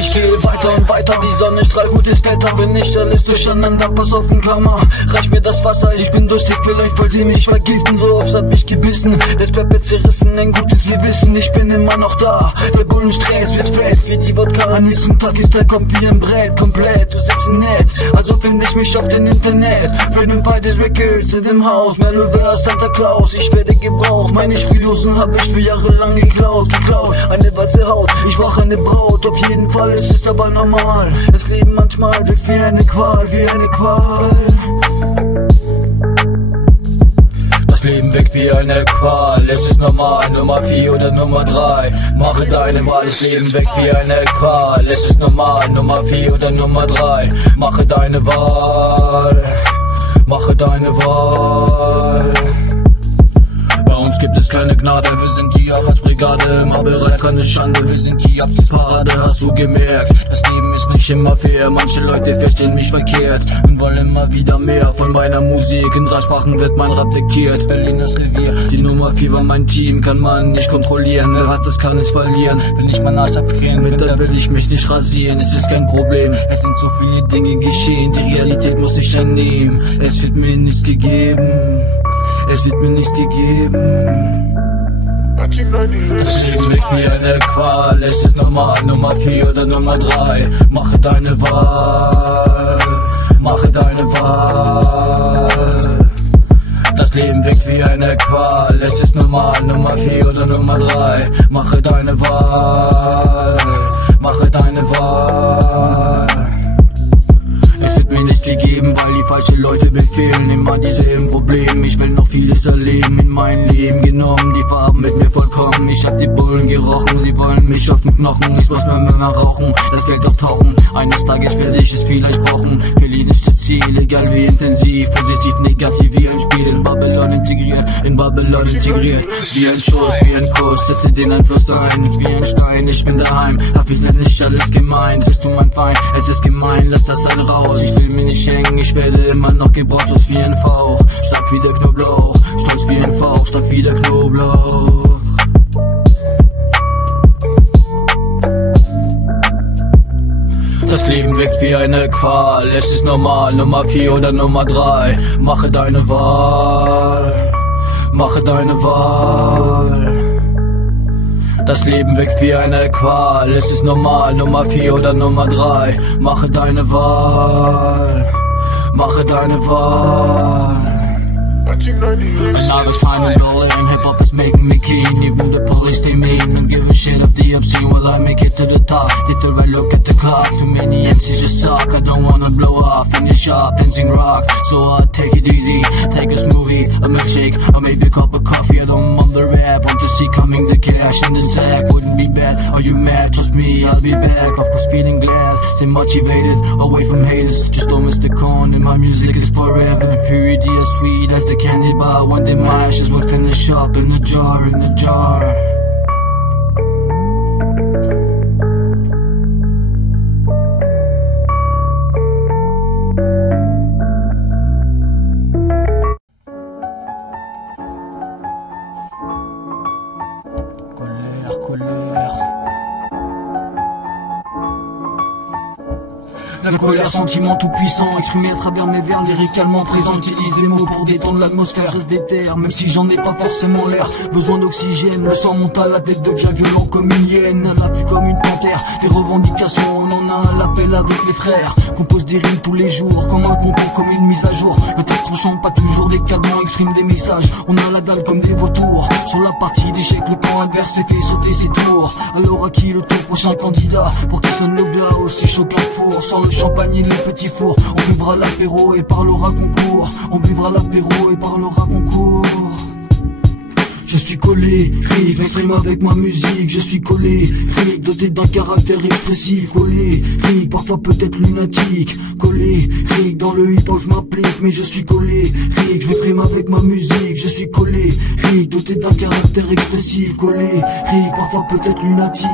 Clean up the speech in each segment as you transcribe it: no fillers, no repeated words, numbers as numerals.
Ich gehe weiter und weiter, die Sonne strahlt, gutes Wetter. Wenn nicht alles durcheinander, pass auf den Klammer. Reich mir das Wasser, ich bin durstig, vielleicht wollt ihr mich vergiften. So oft hab ich gebissen, das Peppe zerrissen, ein gutes wir wissen, ich bin immer noch da. Der Bullenstress wird fett wie die Wodka. Am nächsten Tag ist der kommt wie ein Brett, komplett, du selbst im Netz. Also find ich mich auf dem Internet. Für den Fall des Records in dem Haus, Melodverse Santa Claus, ich werde gebraucht. Meine Spieldosen hab ich für Jahre lang geklaut. Eine weiße Haut, ich mach eine Braut. Auf jeden Fall, es ist aber normal. Das Leben manchmal wirkt wie eine Qual, wie eine Qual. Das Leben wirkt wie eine Qual, es ist normal, Nummer 4 oder Nummer 3. Mache deine Wahl, das Leben wirkt wie eine Qual, es ist normal, Nummer 4 oder Nummer 3. Mache deine Wahl, mache deine Wahl. Bei uns gibt es keine Gnade, wir sind die Arbeitsbrigade, immer bereit, keine Schande, wir sind die Abschiedsparade, hast du gemerkt? Das Leben ist nicht immer fair, manche Leute verstehen mich verkehrt und wollen immer wieder mehr von meiner Musik. In 3 Sprachen wird mein Rap diktiert, Berlin das Revier. Die Nummer 4 war mein Team, kann man nicht kontrollieren, wer hat es, kann es verlieren. Will nicht mein Arsch abfrieren, dann will ich mich nicht rasieren, es ist kein Problem. Es sind so viele Dinge geschehen, die Realität muss ich annehmen. Es wird mir nichts gegeben, es wird mir nichts gegeben. Das Leben wirkt wie eine Qual, es ist normal, Nummer 4 oder Nummer 3. Mache deine Wahl, mache deine Wahl. Das Leben wirkt wie eine Qual, es ist normal, Nummer 4 oder Nummer 3. Mache deine Wahl, mache deine Wahl. Es wird mir nicht gegeben, weil die falschen Leute befehlen immer dieselben Probleme. Ich will noch vieles erleben in meinem Leben genommen, die Farben mit mir vollkommen. Ich hab die Bullen gerochen, sie wollen mich auf den Knochen. Ich muss mir mehr rauchen, das Geld auftauchen. Eines Tages werde ich es vielleicht brauchen. Verlieren ist das Ziel, egal wie intensiv. Positiv, negativ wie ein Spiel. In Babylon integriert, in Babylon integriert. Wie ein Schuss, wie ein Kuss, setze den Einfluss ein. Wie ein Stein, ich bin daheim, hab ich nicht alles gemeint. Bist du mein Feind, es ist gemein, lass das ein raus. Ich will mir nicht hängen, ich werde immer noch gebraucht, wie ein Fauch, stark wie der Knoblauch, stolz wie ein Fauch, stark wie der Knoblauch. Das Leben wirkt wie eine Qual, es ist normal, Nummer 4 oder Nummer 3. Mache deine Wahl, mache deine Wahl. Das Leben wirkt wie eine Qual, es ist normal, Nummer 4 oder Nummer 3. Mache deine Wahl, mache deine Wahl. Another time in Berlin, hip-hop is making me keen. Even the police, they mean, don't give a shit if they obscene. Will I make it to the top? Did the right look at the clock? Too many MCs just suck, I don't wanna blow up. Finish up, dancing rock, so I take it easy. Take a smoothie, a milkshake, or maybe a cup of coffee. I don't want the rap, want to see coming the cash in the sack. Wouldn't be bad, are you mad? Trust me, I'll be back. Of course feeling glad, stay motivated, away from haters. Just don't miss the corn, and my music is forever. Purity as sweet as the candy bar. One day my ashes will finish up in a jar, in a jar. La colère, sentiment tout puissant, exprimé à travers mes vers, lyricalement présent, utilise les mots pour détendre l'atmosphère, reste déterre, même si j'en ai pas forcément l'air, besoin d'oxygène, le sang monte à la tête, devient violent comme une hyène, à l'affût comme une panthère, des revendications, on en a à l'appel avec les frères, compose des rimes tous les jours, comme un concours, comme une mise à jour, le tête tranchant, pas toujours des cadans, exprime des messages, on a la dalle comme des vautours, sur la partie d'échec, le camp adverse s'est fait sauter ses tours, alors à qui le tour prochain candidat, pour qu'il sonne le glas aussi chaud qu'un four, sans le champagne et les petits fours. On buvra l'apéro et parlera concours. On buvra l'apéro et parlera concours. Je suis colérique, m'exprime avec ma musique. Je suis colérique, doté d'un caractère expressif. Colérique, parfois peut-être lunatique. Colérique, dans le hip-hop je m'applique. Mais je suis colérique, je m'exprime avec ma musique. Je suis colérique, doté d'un caractère expressif. Colérique, parfois peut-être lunatique.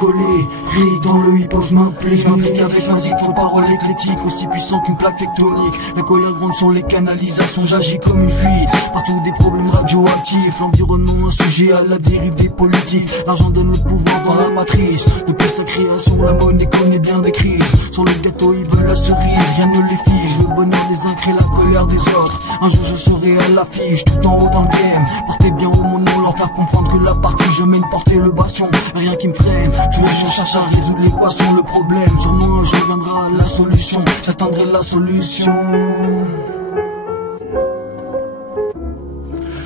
Colérique, dans le hip-hop je m'applique. Je m'applique avec ma zik, faut paroles éclectiques, aussi puissant qu'une plaque tectonique. Les colères grondes sont les canalisations, j'agis comme une fuite. Partout des problèmes radioactifs, l'environnement un sujet à la dérive des politiques. L'argent donne le pouvoir dans la matrice. Depuis sa création, la monnaie connaît bien des crises. Sur le gâteau, ils veulent la cerise, rien ne les fige. Le bonheur des uns crée la colère des autres. Un jour je serai à l'affiche, tout en haut dans le game. Portez bien haut mon nom, leur faire comprendre que la partie je mène, porter le bastion. Rien qui me freine, tous les jours cherche à résoudre l'équation. Le problème, sûrement un jour viendra la solution. J'atteindrai la solution.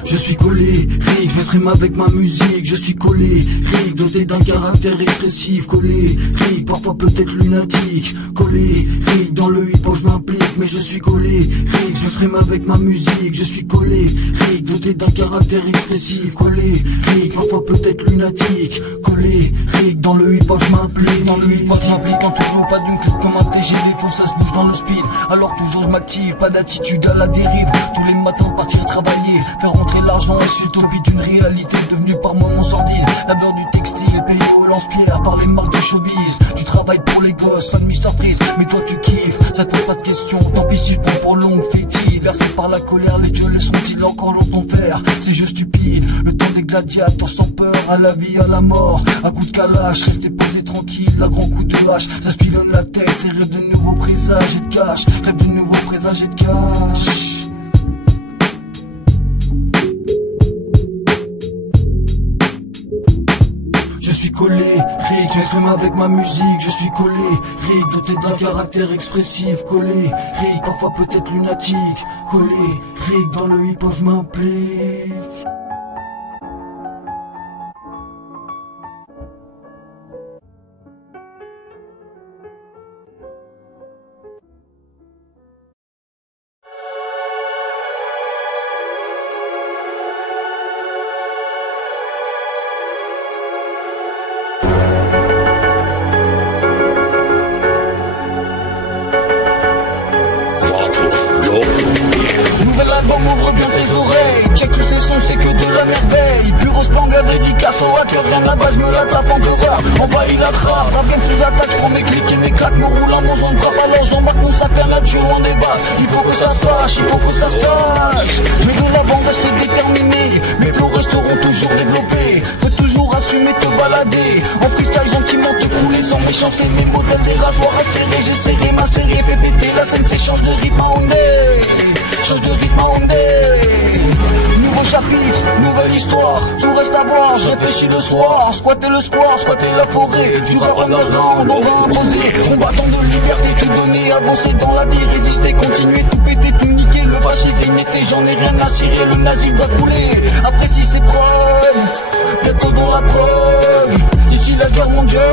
Je suis colérique, je m'exprime avec ma musique. Je suis colérique, doté d'un caractère expressif. Colérique, parfois peut-être lunatique. Colérique, dans le hip-hop je m'implique. Mais je suis colérique, je m'exprime avec ma musique. Je suis colérique, doté d'un caractère expressif. Colérique, parfois peut-être lunatique. Colérique, dans le hip-hop je m'implique. Dans le hip-hop je m'implique, entouré pas d'une clique comme un TGV. Faut ça se bouge dans le speed, alors toujours je m'active. Pas d'attitude à la dérive, tous les matins partir travailler. Faire rentrer l'argent est utopie d'une réalité devenue par moments sordide. Labeur du textile, payé au lance-pierre par les marques de showbiz. Tu travailles pour les gosses, fan Mr Freeze, mais toi tu kiffes, ça te pose pas de questions. Tant pis si tu prends pour longue fétide. Versé par la colère, les dieux laisseront-ils encore longtemps faire? C'est juste stupide, le temps des gladiateurs sans peur, à la vie, à la mort. À coup de calache, rester posé tranquille, à grand coup de hache. Ça spillonne la tête et rêve de nouveaux présages et de cash. Rêve de nouveaux présages et de cash. Je suis colérique, je m'exprime avec ma musique. Je suis colérique, doté d'un caractère expressif. Colérique, parfois peut-être lunatique. Colérique, dans le hip-hop je m'implique. Nouvel album, ouvre bien tes oreilles. Check tous ces sons, c'est que de la merveille. Bureau Spang avec Ricasso, hacker, rien à base, me la tape en horreur. Envahit la trappe, rap game sous attaque. Prends mes clics et mes claques, me roule en mangeant de frappe. Alors j'embarque mon sac à nature en débat. Il faut que ça sache, il faut que ça sache. Mais de l'avant reste déterminé. Mes flots resteront toujours développés. Faut toujours assumer te balader. En freestyle gentiment te couler sans méchanceté. Mes modèles des rasoirs à serrer. J'ai serré ma série, fait péter la scène, s'échange de rythme à nez. Change de rythme à nez. Nouveau chapitre, nouvelle histoire. Tout reste à voir, je réfléchis le soir. Squatter le square, squatter la forêt. Du rap underground, on va imposer. Combattant de liberté, tout donner, avancer dans la vie. Résister, continuer, tout péter, tout niquer. Le fascisme n'était, j'en ai rien à cirer. Le nazi doit couler, apprécie ses preuves. Bientôt dans la preuve, d'ici la guerre mondiale.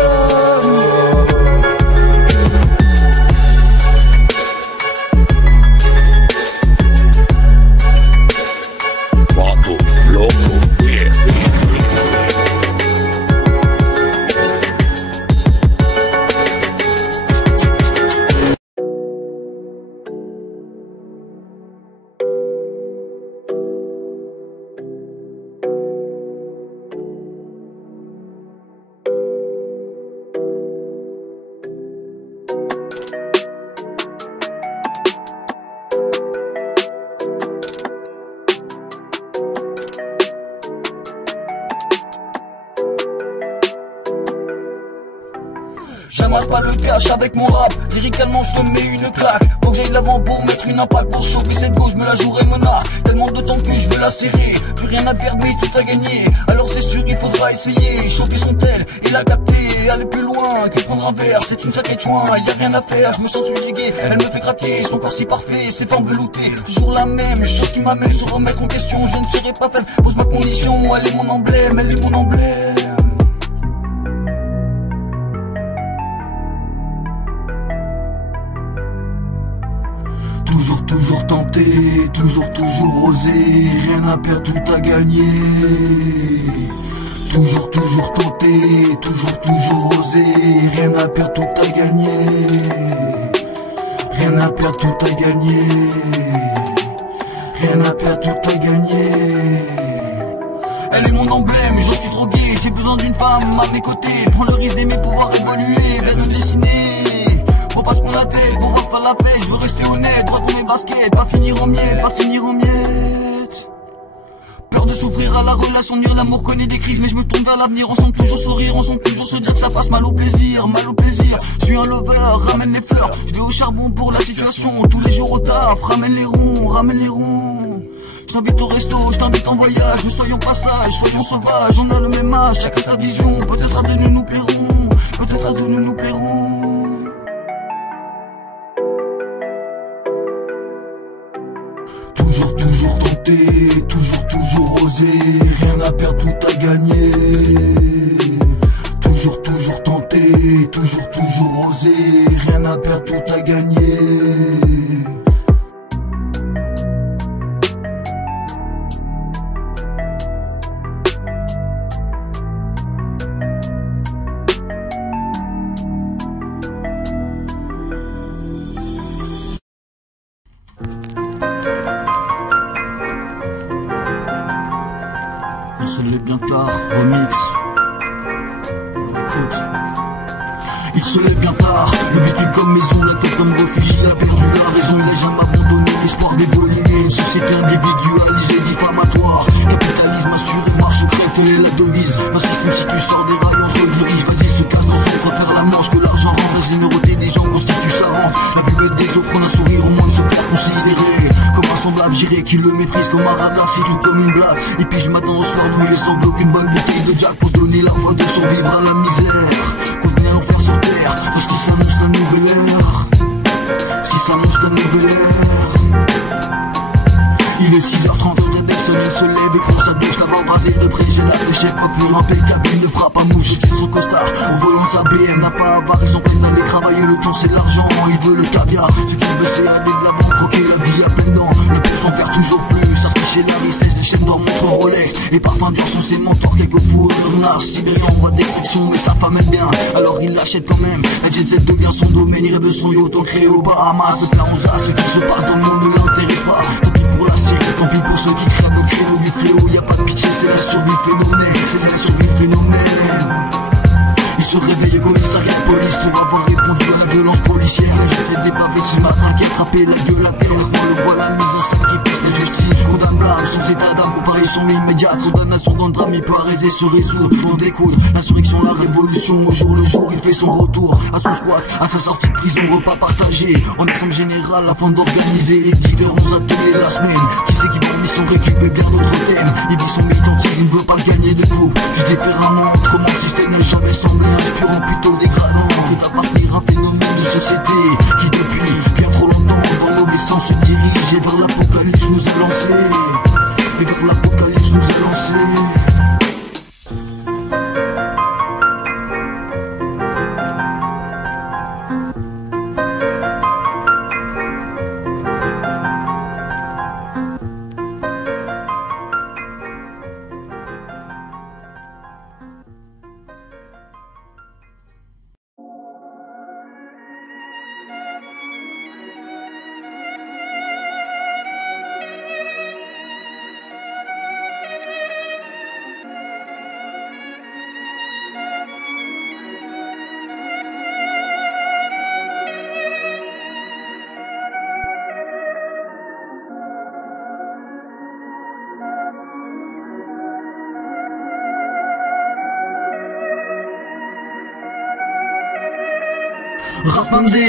J'amasse pas le cash avec mon rap, lyricalement je te mets une claque. Faut que j'aille l'avant pour mettre une impact. Pour choper cette gauche, me la jouerai monarque. Tellement de temps que je vais la serrer, plus rien à perdre mais tout à gagner. Alors c'est sûr il faudra essayer, choper son tel et la capter. Aller plus loin que prendre un verre, c'est une sacrée chouin. Y'a rien à faire, je me sens subjugué. Elle me fait craquer, son corps si parfait, ses formes veloutées. Toujours la même chose qui m'amène se remettre en question. Je ne serai pas faible, pose ma condition. Elle est mon emblème, elle est mon emblème. Toujours tenté, toujours osé, rien à perdre, tout à gagner. Toujours tenté, toujours osé, rien à perdre, tout à gagner. Rien à perdre, tout à gagner. Rien à perdre, tout à gagner. Elle est mon emblème, je suis drogué, j'ai besoin d'une femme à mes côtés. Prends le risque d'aimer pouvoir évoluer vers une destinée. Faut pas se prendre la tête, pour faire la paix, je veux rester honnête, droit dans mes baskets, pas finir en miettes, pas finir en miettes. de souffrir à la relation, nuire l'amour connaît des crises. Mais je me tourne vers l'avenir, ensemble toujours sourire, ensemble toujours se dire que ça passe mal au plaisir, mal au plaisir. Je suis un lover, ramène les fleurs, je vais au charbon pour la situation. Tous les jours au taf, ramène les ronds, ramène les ronds. Je t'invite au resto, je t'invite en voyage, nous soyons passage, soyons sauvages. On a le même âge, chacun sa vision, peut-être à deux nous plairons, peut-être à deux nous plairons. Toujours tenter, toujours oser, rien à perdre, tout à gagner. Toujours tenter, toujours oser, rien à perdre, tout à gagner. Il se lève bien tard, remix. Écoute. Il se lève bien tard, le vécu comme maison, la tête comme refuge, il a perdu la raison, il n'a jamais abandonné l'espoir d'évoluer. Une société individualisée, diffamatoire, capitalisme assuré, marche ou crève, telle est la devise. Un système si tu sors des rails, on se dirige, vas-y se casse dans son contraire la manche, que l'argent rend, la générosité des gens constitue sa rente. La Bible des offres, on a sourire au moins de se faire considérer comme un semblable géré qui le méprise comme un rat de qui tout comme une blague. Et puis je m'attends au soir, non il semble qu'une bonne bouteille de Jack pour se donner la voie de survivre à la misère. Contenir l'enfer sur terre, tout ce qui s'annonce d'un nouvel ère, ce qui s'annonce d'un nouvel ère. Il est 6h30, il se lève et prend sa douche, la barbe rasée de près, j'ai la fléchette, coiffure impeccable, il ne frappe à mouche, c'est son costard, au volant de sa BM, n'a pas avare, ils ont pris d'aller travailler, le temps c'est l'argent, il veut le caviar, ce qu'il veut c'est aller de l'avant, croquer la vie à pleines dents, le plus s'en perd toujours plus, s'afficher la richesse, des chaînes d'or, montre Rolex, et parfum d'or sont ses mentors, quelques fous, leur nage, sibérien, on voit d'extraction, mais sa femme aime bien, alors il l'achète quand même, la jet set devient son domaine, il rêve de son yacht, ancré aux Bahamas, c'est là on a, ce qui se passe dans le monde ne l'intéresse pas, tant pis pour la série, tant pis pour ceux qui crèvent le créneau du fléau, y a pas de pitié, c'est la survie phénomène, c'est la survie phénomène. Il se réveille au commissariat de police pour avoir répondu à la violence policière. Et jeter des pavés ce matin qui attrapait la gueule à terre. On le voit la mise en sacrifice, la justice condamnable, sans état d'âme, comparution immédiate. Condamnation dans le drame, il peut arrêter, se résoudre, pour découdre. L'insurrection, la révolution, au jour le jour, il fait son retour à son squat, à sa sortie de prison, repas partagé. En assemblée générale, afin d'organiser les différents ateliers de la semaine. Qui c'est qui va en mission récupérer bien d'autres thèmes. Il dit son militantisme, il ne veut pas gagner de coups. Juste différemment, autrement, le système n'a jamais semblé inspirant, plutôt dégradant que d'appartenir à un phénomène de société qui depuis bien trop longtemps dans le mauvais sens se dirige et vers l'apocalypse nous a lancé, et vers l'apocalypse nous a lancé.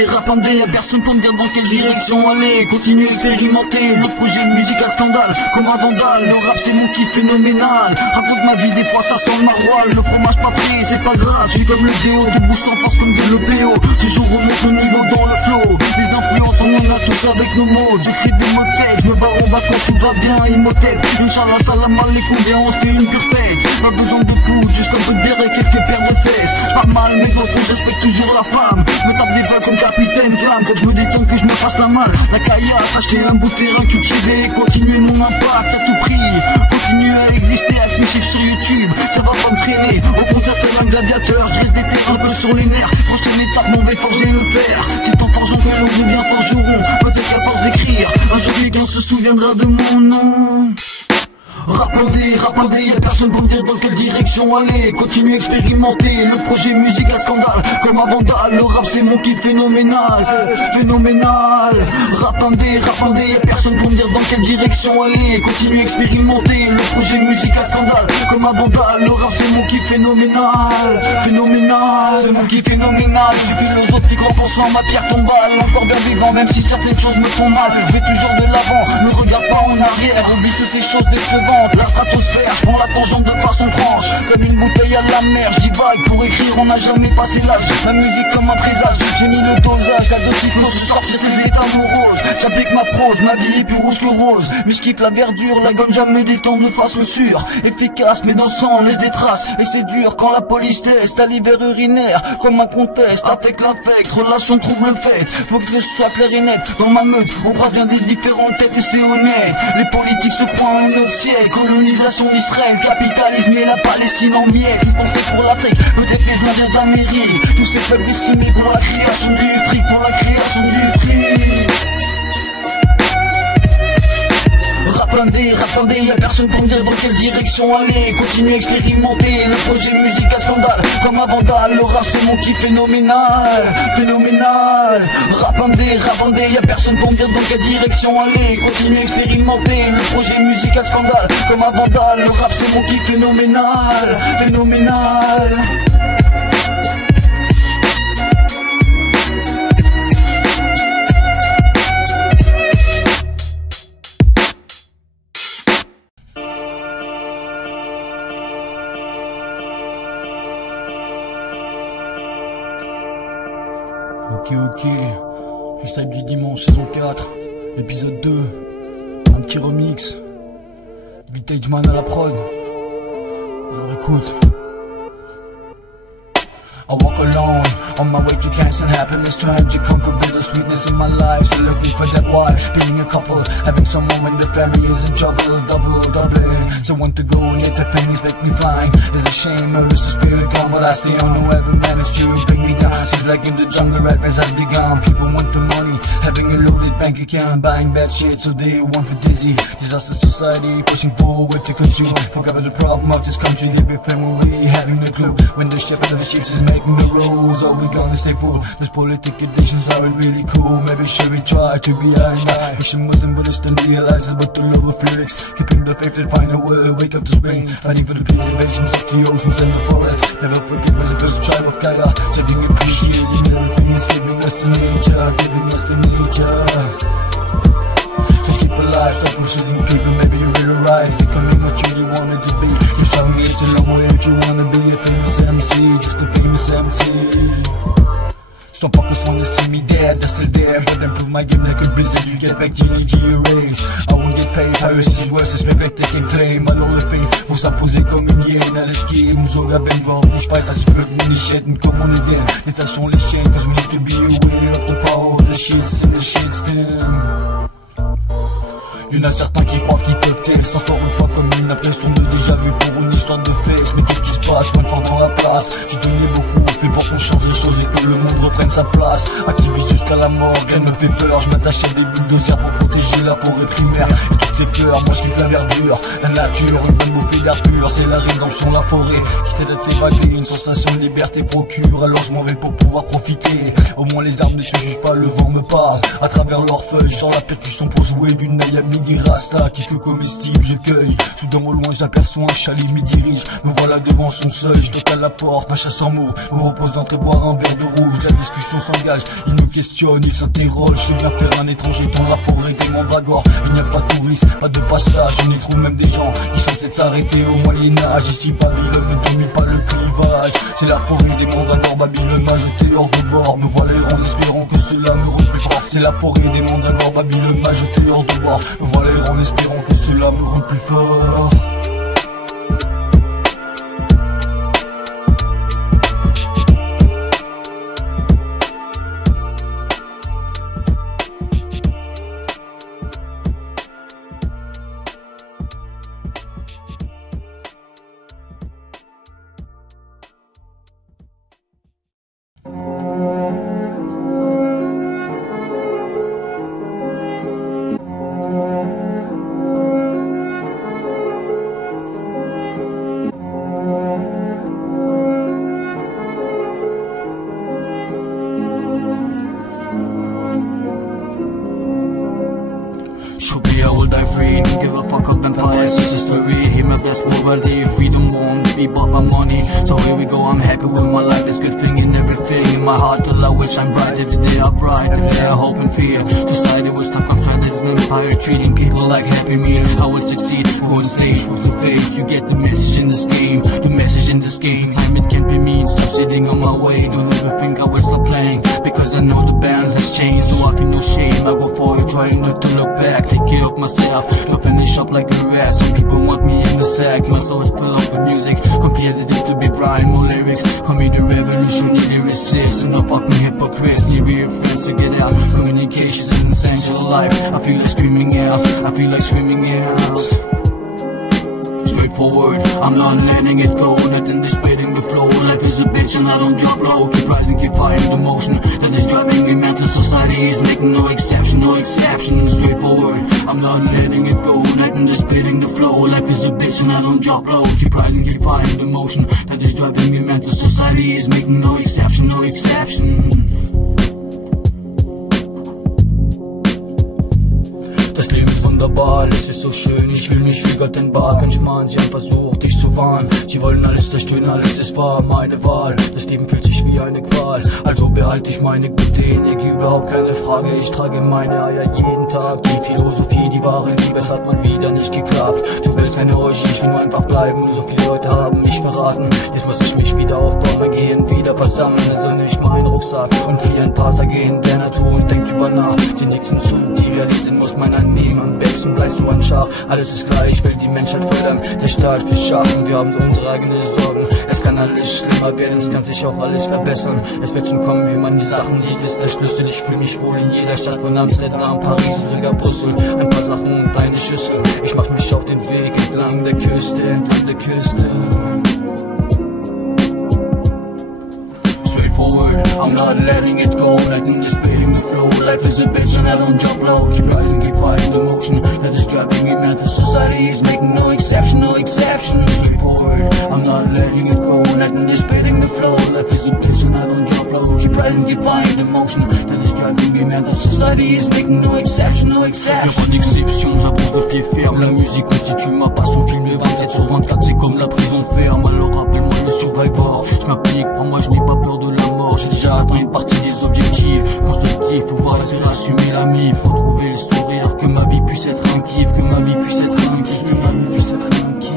Rapandé, personne pour me dire dans quelle direction aller. Continuer à expérimenter, le projet musical scandale, comme un vandale. Le rap c'est mon kiff phénoménal. Raconte ma vie, des fois ça sent le maroilles. Le fromage pas frit, c'est pas grave, je suis comme le BO, de boost en force comme le BO. Toujours remettre mon niveau dans le flow. Les influences on en a tous avec nos mots. J'écris des mots de tête, je me barre en vacances, tout va bien, Imhotep. Inch'Allah, salam alaikum, viens on se fait une pure fête. Pas besoin de poudre, juste un peu de bière et quelques paires de fesses. Pas mal, mais au fond j'respecte toujours la femme. Me tape des balles comme Capitaine Clam. Quand je me détends que je me fasse la malle. La caillasse, acheter un bout de terrain cultivé. Continuer mon impact à tout prix. Continuer à exister, à se chiffres sur YouTube. Ça va pas me traîner, au contraire tel un gladiateur. Je reste déter un peu sur les nerfs. Prochaine étape, m'en vais forger le fer. C'est en forgeant que l'on veut bien forgeron. Peut-être à force d'écrire, un jour quelqu'un se souviendra de mon nom. Rap indé, y'a personne pour me dire dans quelle direction aller. Continue à expérimenter, le projet musical scandale. Comme un vandale, le rap c'est mon kiff phénoménal. Phénoménal. Rap indé, y'a personne pour me dire dans quelle direction aller. Continue à expérimenter, le projet musical scandale. Comme un vandale, le rap c'est mon kiff phénoménal. Phénoménal. C'est mon kiff phénoménal. Je suis philosophique en pensant ma pierre tombale. Encore bien vivant même si certaines choses me font mal. Je vais toujours de l'avant, ne regarde pas en arrière. Oublie toutes ces choses décevantes. La stratosphère, je prends la tangente de façon franche. Comme une bouteille à la mer, je divague. Pour écrire on n'a jamais passé l'âge. La musique comme un présage, j'ai mis le dosage. La dose se sortir ces états moroses. J'applique ma prose, ma vie est plus rouge que rose. Mais je kiffe la verdure, la gomme jamais détend de façon sûre. Efficace mais dans le sang, laisse des traces. Et c'est dur quand la police teste à l'hiver urinaire. Comme un conteste, affecte l'infect, relation trouble faite. Faut que je sois clair et net. Dans ma meute, on croit bien des différentes têtes et c'est honnête. Les politiques se croient en autre siècle. Colonisation d'Israël, capitalisme et la Palestine en miettes. Ils pensaient pour l'Afrique, peut-être les Indiens d'Amérique. Tous ces peuples décimés pour la création du fric, pour la création du fric. Rap indé, y'a personne pour me dire dans quelle direction aller. Continue à expérimenter, le projet musical scandale. Comme un vandale, le rap c'est mon kiff phénoménal. Phénoménal. Rap indé, y'a personne pour me dire dans quelle direction aller. Continue à expérimenter, le projet musical scandale. Comme un vandale, le rap c'est mon kiff phénoménal. Phénoménal. Ok, freestyle du dimanche, saison 4, épisode 2, un petit remix, Vintage Man à la prod, alors écoute. I walk alone, on my way to cancer and happiness, trying to conquer bittersweetness in my life. So looking for that wife, being a couple, having someone when the family is in trouble, doubling. Someone to go and yet the things make me flying. It's a shame, I lose the spirit gone, but I stay on. Whoever managed to bring me down, she's like in the jungle, right as has begun. People want the money, having a loaded bank account, buying bad shit, so they want for dizzy. Disaster society, pushing forward to consume. Forget about the problem of this country, they be family, having no clue when the shepherd of the sheep is making the rules. Are we gonna stay full? Those politic conditions are really cool. Maybe should we try to be high? Wishing Muslim Buddhist and realizes but the love of lyrics. Keeping the faith and find a way, wake up to spring. Fighting for the preservation of the oceans and the forests. Never forget was the first tribe of Kaya. Setting appreciating everything is giving us to nature, giving us to nature. So keep alive, stop bullshitting people, maybe you realize you can make what you really wanted to be. Keep telling me it's a long way if you wanna be a famous MC, just a famous MC. Some fuckers wanna see me dead, they're still there, but improve my game like a blizzard, you get back GNG erase. I won't get paid, piracy, worse is respect they can claim. Alors le fait, faut s'imposer comme une hyène à l'esquive. Nous sogar ben bord, ich weiß, als ich flirten in die Schäden, comme on est den. Détachons les chaînes, cause we need to be aware of the power of the shits and the shitstem. Y'en a certains qui croient qu'ils peuvent tester encore une fois comme une impression de déjà vu pour une histoire de face. Mais qu'est-ce qui se passe, moins de fort dans la place. J'ai donné beaucoup, on fait pour qu'on change les choses et que le monde reprenne sa place. Activiste jusqu'à la mort, rien me fait peur. Je m'attache à des bulldozers pour protéger la forêt primaire et toutes ces fleurs, moi je kiffe la verdure. La nature, une bonne bouffée d'air pur, c'est la rédemption, la forêt qui t'aide à t'évader, une sensation de liberté procure. Alors je m'en vais pour pouvoir profiter. Au moins les arbres ne te jugent pas, le vent me parle. À travers leurs feuilles, je sens la percussion pour jouer d'une Nayami Rasta, qui que comestible, je cueille. Soudain au loin j'aperçois un chalet, m'y dirige. Me voilà devant son seuil, je toque à la porte, un chat sans mots. Me repose d'entrer boire un verre de rouge. La discussion s'engage, il me questionne, il s'interroge. Je viens faire un étranger dans la forêt des mandragores. Il n'y a pas de touristes, pas de passage. On y trouve même des gens qui sont peut-être s'arrêter au Moyen-Âge. Ici Babylone ne domine pas le clivage. C'est la forêt des mandragores, Babylone m'a jeté hors de bord. Me voilà errant, espérant que cela me rend plus fort. C'est la forêt des mandragores, Babylone m'a jeté hors de bord. Me voilà errant, en espérant que cela me rend plus fort. of vampires, it's a story. Hear my best poverty, freedom won't be bought by money. So here we go, I'm happy with my life, there's good thing in everything. In my heart, till I wish I'm bright, every day I bright, every day I hope and fear. Society was stuck on trying as an empire, treating people like happy meals. I will succeed, go on stage with the face. You get the message in this game, the message in this game. Time it can't be mean, stop sitting on my way. Don't ever think I will stop playing, because I know the balance has changed. So I feel no shame, I go for it, trying not to look back. Take care of myself, don't finish up like a rat. Some people want me in the sack, my soul is full up with music. Competitive to be bright, more lyrics. Call me the revolutionary resist. And no fucking hypocrites, need real friends to get out. Communication is an essential life. I feel like screaming out, I feel like screaming out. Straightforward, I'm not letting it go. Nothing disputing the flow. Life is a bitch and I don't drop low. Keep rising, keep fighting the motion that is driving me mad. The society is making no exception, no exception. Straightforward, I'm not letting it go. Nothing disputing the flow. Life is a bitch and I don't drop low. Keep rising, keep fighting the motion that is driving me mad. The society is making no exception, no exception. Das Leben ist wunderbar, es ist so schön, ich fühl mich wie Gott in Bar. Kein Schmarrn, sie haben versucht, dich zu warnen. Sie wollen alles zerstören, alles ist wahr, meine Wahl. Das Leben fühlt sich wie eine Qual, also behalte ich meine gute Energie, überhaupt keine Frage. Ich trage meine Eier jeden Tag. Die Philosophie, die wahre Liebe, es hat mal wieder nicht geklappt. Du willst keine Orgie, ich will nur einfach bleiben. So viele Leute haben mich verraten, jetzt muss ich mich wieder aufbauen, mein Gehirn wieder versammeln. Also nehm ich meinen Rucksack und flieh ein paar Tage in der Natur und denk drüber nach. Die nächsten Zug, die Realität muss man annehmen und wächst und bleibst du ein Schaf. Alles ist gleich, will die Menschheit fördern, der Staat für Schafen. Wir haben unsere eigenen Sorgen, es kann alles schlimmer werden, es kann sich auch alles verbessern. Es wird schon kommen, wie man die Sachen sieht, ist der Schlüssel. Ich fühle mich wohl in jeder Stadt, von Amsterdam, Paris, sogar Brüssel. Ein paar Sachen und eine Schüssel, ich mach mich auf den Weg entlang der Küste, entlang der Küste. Straightforward, I'm not letting it go, nothing is beating the flow. Life is a bitch and I don't drop low. Keep rising, keep fighting the motion that is driving me mad. The society is making no exception, no exception. Straightforward, I'm not letting it go, nothing is beating the flow. Life is a bitch and I don't drop low. Keep rising, keep fighting the motion that is driving me mad. The society is making no exception, no exception. Pas d'exception, j'avance de pied ferme. La musique constitue ma passion, filme le 24 sur 24, c'est comme la prison ferme. Alors rappelle-moi le survivor. Je m'applique, crois-moi, je n'ai pas peur de la mort. J'ai déjà atteint une partie des objectifs constructifs, pouvoir assumer la mif. Faut trouver le sourire, que ma vie puisse être un kiff, que ma vie puisse être un kiff, que ma vie puisse être un kiff.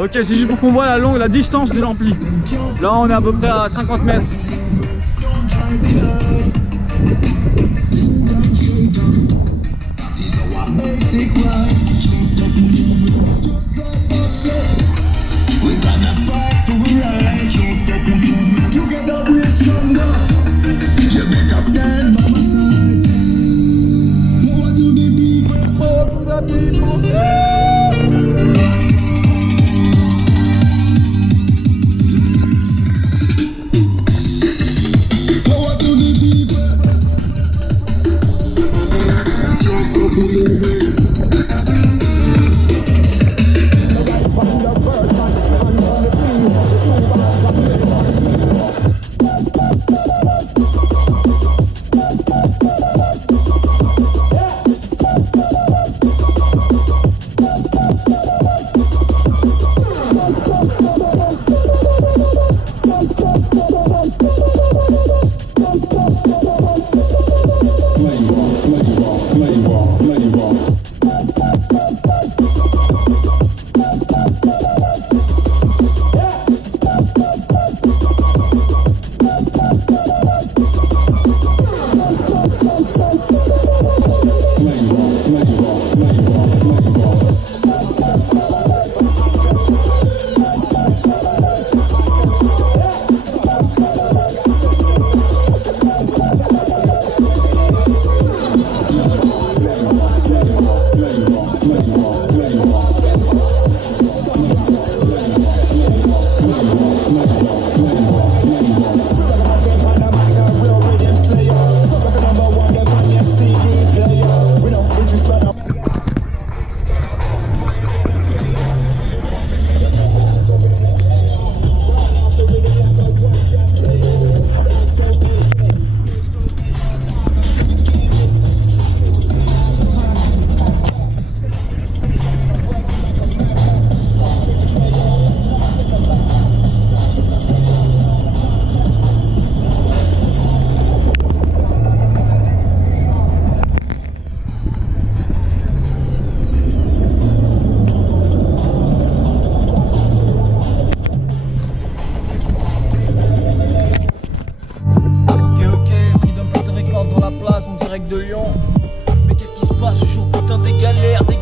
Ok, c'est juste pour qu'on voit la distance de l'ampli. Là, on est à peu près à 50 mètres.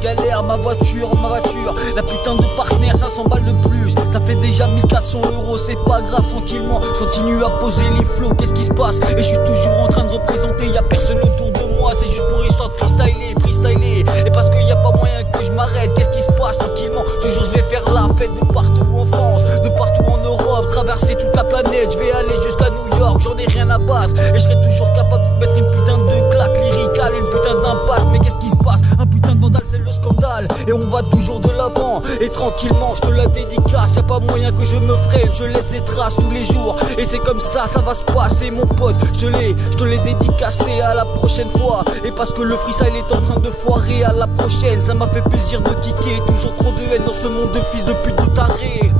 galère, ma voiture, la putain de partenaire, 500 balles de plus, ça fait déjà 1400 €, c'est pas grave, tranquillement, je continue à poser les flots, qu'est-ce qui se passe? Et je suis toujours en train de représenter, y'a personne autour de moi, c'est juste pour histoire de freestyler, et parce qu'il y a pas moyen que je m'arrête, qu'est-ce qui se passe? Tranquillement, toujours je vais faire la fête de partout en France, de partout en Europe, traverser toute la planète, je vais aller jusqu'à New York, j'en ai rien à battre, et je serai toujours capable de mettre une putain de claque lyricale, une putain d'impact, mais qu'est-ce qui se passe? Un putain de vandale, c'est le scandale, et on va toujours de l'avant, et tranquillement, je te la dédicace, y'a pas moyen que je me freine, je laisse des traces tous les jours, et c'est comme ça va se passer mon pote, je te l'ai dédicacé, à la prochaine fois, et parce que le freestyle est en train de foirer, à la prochaine, ça m'a fait plaisir de kicker, toujours trop de haine dans ce monde de fils de pute de taré.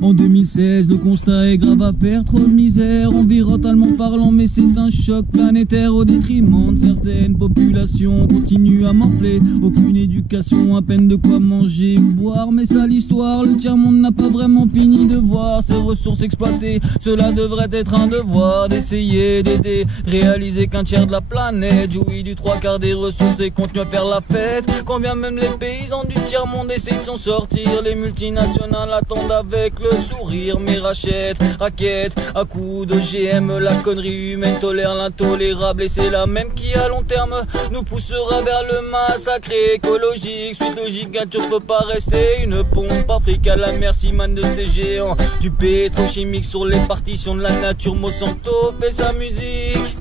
En 2016, le constat est grave à faire, trop de misère, environnementalement parlant, mais c'est un choc planétaire au détriment de certaines populations. Continue à m'enfler, aucune éducation, à peine de quoi manger ou boire, mais ça l'histoire, le tiers-monde n'a pas vraiment fini de voir ses ressources exploitées. Cela devrait être un devoir d'essayer d'aider, réaliser qu'un tiers de la planète jouit du 3/4 des ressources et continue à faire la fête. Quand bien même les paysans du tiers-monde essaient de s'en sortir, les multinationales attendent avec le sourire, mais rachètent, raquettes, à coups d'OGM, la connerie humaine tolère l'intolérable et c'est la même qui à long terme nous poussera vers le massacre écologique. Suite logique, nature peut pas rester une pompe africaine, la merci man de ces géants du pétrochimique sur les partitions de la nature. Monsanto fait sa musique,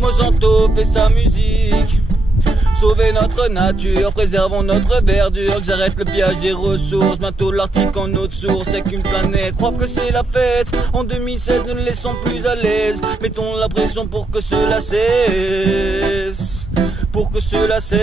Monsanto fait sa musique. Sauver notre nature, préservons notre verdure, que j'arrête le pillage des ressources, bientôt l'Arctique en eau de source, c'est qu'une planète, croient que c'est la fête, en 2016 ne le laissons plus à l'aise, mettons la pression pour que cela cesse, pour que cela cesse.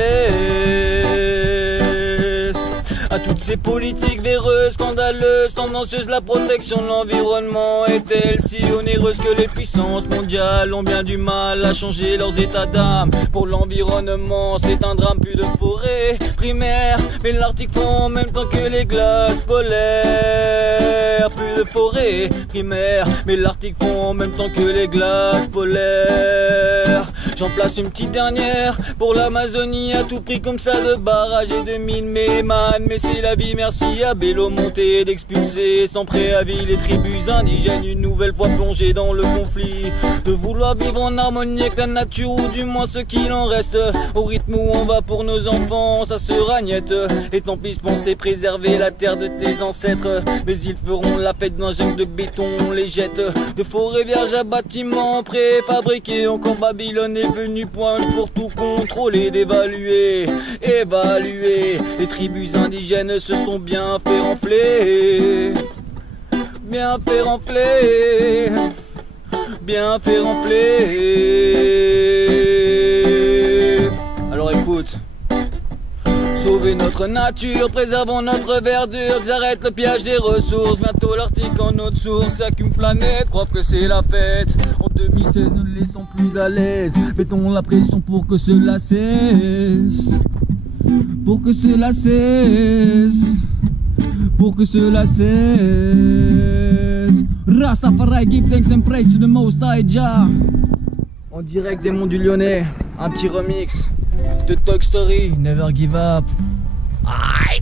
À toutes ces politiques véreuses, scandaleuses, tendancieuses, la protection de l'environnement est-elle si onéreuse que les puissances mondiales ont bien du mal à changer leurs états d'âme? Pour l'environnement, c'est un drame, plus de forêt primaire, mais l'Arctique fond en même temps que les glaces polaires. Plus de forêt primaire, mais l'Arctique fond en même temps que les glaces polaires. J'en place une petite dernière pour l'Amazonie, à tout prix comme ça de barrages et de mines, mais man, mais c'est la vie, merci à Bélo-Monté d'expulser sans préavis les tribus indigènes, une nouvelle fois plongées dans le conflit, de vouloir vivre en harmonie avec la nature, ou du moins ce qu'il en reste, au rythme où on va pour nos enfants, ça se ragnette, et tant pis penser préserver la terre de tes ancêtres, mais ils feront la fête d'un jungle de béton, on les jette, de forêts vierges à bâtiments préfabriqués, encore Babylone est venue pointe pour tout contrôler, d'évaluer, évaluer, les tribus indigènes se sont bien fait renfler, bien fait renfler, bien fait renfler. Alors écoute, sauver notre nature, préservons notre verdure, que j'arrête le pillage des ressources, bientôt l'Arctique en eau de source, y'a qu'une planète, croient que c'est la fête. En 2016, ne le laissons plus à l'aise, mettons la pression pour que cela cesse, pour que cela cesse, pour que cela cesse. Rastafari, give thanks and praise to the Most High Jah. En direct des Monts du Lyonnais, un petit remix de Talk Story, Never Give Up. Aïe.